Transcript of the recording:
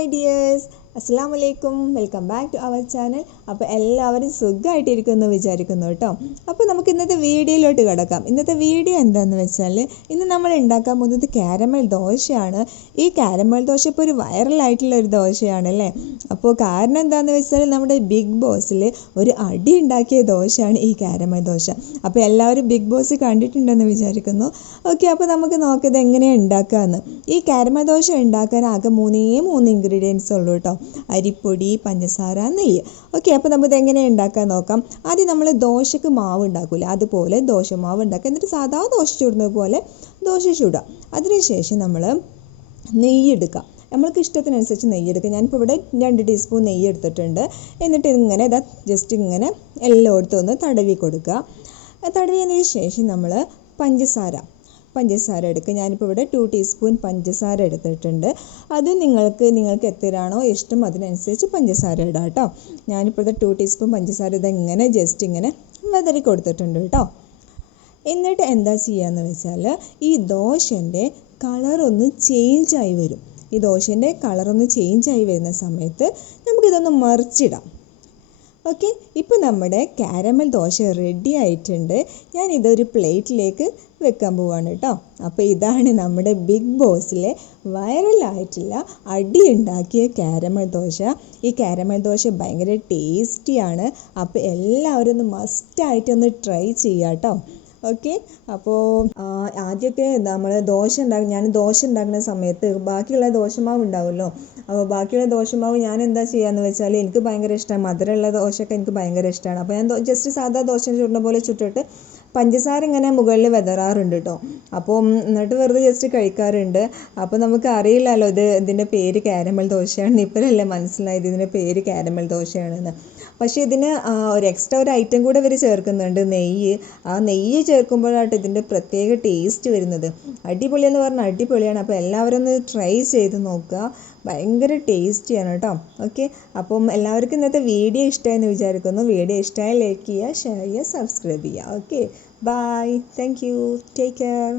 Hi dears, Assalamu Alaikum, welcome back to our channel. അപ്പോൾ എല്ലാവരും സുഖമായിട്ടിരിക്കുമെന്ന് വിചാരിക്കുന്നു കേട്ടോ. അപ്പോൾ നമുക്ക് ഇന്നത്തെ വീഡിയോയിലോട്ട് കിടക്കാം. ഇന്നത്തെ വീഡിയോ എന്താണെന്ന് വെച്ചാൽ ഇന്ന് നമ്മൾ ഉണ്ടാക്കാൻ പോകുന്നത് കാരമൽ ദോശയാണ്. ഈ കാരമൽ ദോശ ഇപ്പോൾ ഒരു വൈറലായിട്ടുള്ള ഒരു ദോശയാണ് അല്ലേ. അപ്പോൾ കാരണം എന്താണെന്ന് വെച്ചാൽ നമ്മുടെ ബിഗ് ബോസിൽ ഒരു അടി ഉണ്ടാക്കിയ ദോശയാണ് ഈ കാരമൽ ദോശ. അപ്പോൾ എല്ലാവരും ബിഗ് ബോസ് കണ്ടിട്ടുണ്ടെന്ന് വിചാരിക്കുന്നു. ഓക്കെ, അപ്പോൾ നമുക്ക് നോക്കിയത് എങ്ങനെയാണ് ഉണ്ടാക്കാമെന്ന്. ഈ കാരമൽ ദോശ ഉണ്ടാക്കാൻ ആകെ മൂന്ന് ഇൻഗ്രീഡിയൻസ് ഉള്ളൂ കേട്ടോ. അരിപ്പൊടി, പഞ്ചസാര, നെയ്യ്. ഓക്കെ, അപ്പോൾ നമുക്ക് എങ്ങനെയാണ് ഉണ്ടാക്കാൻ നോക്കാം. ആദ്യം നമ്മൾ ദോശക്ക് മാവ് ഉണ്ടാക്കില്ല, അതുപോലെ ദോശമാവ് ഉണ്ടാക്കുക. എന്നിട്ട് സാധാ ദോശ ചുടുന്നത് പോലെ ദോശ ചുടുക. അതിനുശേഷം നമ്മൾ നെയ്യ് എടുക്കുക. നമ്മൾക്ക് ഇഷ്ടത്തിനനുസരിച്ച് നെയ്യ് എടുക്കുക. ഞാനിപ്പോൾ ഇവിടെ 2 ടീസ്പൂൺ നെയ്യ് എടുത്തിട്ടുണ്ട്. എന്നിട്ട് ഇങ്ങനെ ജസ്റ്റ് ഇങ്ങനെ എല്ലായിടത്തും ഒന്ന് തടവി കൊടുക്കുക. തടവിയതിന് ശേഷം നമ്മൾ പഞ്ചസാര എടുക്കുക. ഞാനിപ്പോൾ ഇവിടെ 2 ടീസ്പൂൺ പഞ്ചസാര എടുത്തിട്ടുണ്ട്. അത് നിങ്ങൾക്ക് എത്രയാണോ ഇഷ്ടം അതിനനുസരിച്ച് പഞ്ചസാര ഇടാം കേട്ടോ. ഞാനിപ്പോൾ ഇവിടെ 2 ടീസ്പൂൺ പഞ്ചസാര ഇതെങ്ങനെ ജസ്റ്റ് ഇങ്ങനെ വെതറി കൊടുത്തിട്ടുണ്ട് കേട്ടോ. എന്നിട്ട് എന്താ ചെയ്യുകയെന്ന് വെച്ചാൽ ഈ ദോശൻ്റെ കളറൊന്ന് ചേഞ്ചായി വരും. ഈ ദോശൻ്റെ കളറൊന്ന് ചേഞ്ചായി വരുന്ന സമയത്ത് നമുക്കിതൊന്ന് മറിച്ചിടാം. ഓക്കെ, ഇപ്പോൾ നമ്മുടെ കാരമൽ ദോശ റെഡി ആയിട്ടുണ്ട്. ഞാനിതൊരു പ്ലേറ്റിലേക്ക് വെക്കാൻ പോവാണ് കേട്ടോ. അപ്പോൾ ഇതാണ് നമ്മുടെ ബിഗ് ബോസിലെ വൈറലായിട്ടുള്ള അടി ഉണ്ടാക്കിയ കാരമൽ ദോശ. ഈ കാരമൽ ദോശ ഭയങ്കര ടേസ്റ്റിയാണ്. അപ്പോൾ എല്ലാവരും ഒന്ന് മസ്റ്റായിട്ടൊന്ന് ട്രൈ ചെയ്യാം കേട്ടോ. ഓക്കെ, അപ്പോൾ ആദ്യമൊക്കെ നമ്മൾ ഞാൻ ദോശ ഉണ്ടാക്കുന്ന സമയത്ത് ബാക്കിയുള്ള ദോശമാവ് ഉണ്ടാവുമല്ലോ. അപ്പോൾ ബാക്കിയുള്ള ദോശമാവ് ഞാൻ എന്താ ചെയ്യാന്ന് വെച്ചാൽ എനിക്ക് ഭയങ്കര ഇഷ്ടമാണ്, മധുരമുള്ള ദോശയൊക്കെ എനിക്ക് ഭയങ്കര ഇഷ്ടമാണ്. അപ്പോൾ ഞാൻ ജസ്റ്റ് സാധാ ദോശ ചുടുന്ന പോലെ ചുട്ടിട്ട് പഞ്ചസാര ഇങ്ങനെ മുകളിൽ വെതറാറുണ്ട് കേട്ടോ. അപ്പോൾ എന്നിട്ട് വെറുതെ ജസ്റ്റ് കഴിക്കാറുണ്ട്. അപ്പോൾ നമുക്ക് അറിയില്ലല്ലോ ഇതിൻ്റെ പേര് കാരമൽ ദോശയാണെന്ന്. ഇപ്പോഴല്ലേ മനസ്സിലായത് ഇതിൻ്റെ പേര് കാരമൽ ദോശയാണെന്ന്. പക്ഷേ ഇതിന് ഒരു എക്സ്ട്രാ ഒരു ഐറ്റം കൂടെ ഇവർ ചേർക്കുന്നുണ്ട്, നെയ്യ്. ആ നെയ്യ് ചേർക്കുമ്പോഴാണ് ഇതിൻ്റെ പ്രത്യേക ടേസ്റ്റ് വരുന്നത്. അടിപൊളിയെന്ന് പറഞ്ഞാൽ അടിപൊളിയാണ്. അപ്പോൾ എല്ലാവരും ഒന്ന് ട്രൈ ചെയ്ത് നോക്കുക, ഭയങ്കര ടേസ്റ്റിയാണ് കേട്ടോ. ഓക്കെ, അപ്പം എല്ലാവർക്കും ഇന്നത്തെ വീഡിയോ ഇഷ്ടമായെന്ന് വിചാരിക്കുന്നു. വീഡിയോ ഇഷ്ടമായി ലൈക്ക് ചെയ്യുക, ഷെയർ ചെയ്യുക, സബ്സ്ക്രൈബ് ചെയ്യുക. Okay, bye, thank you, take care.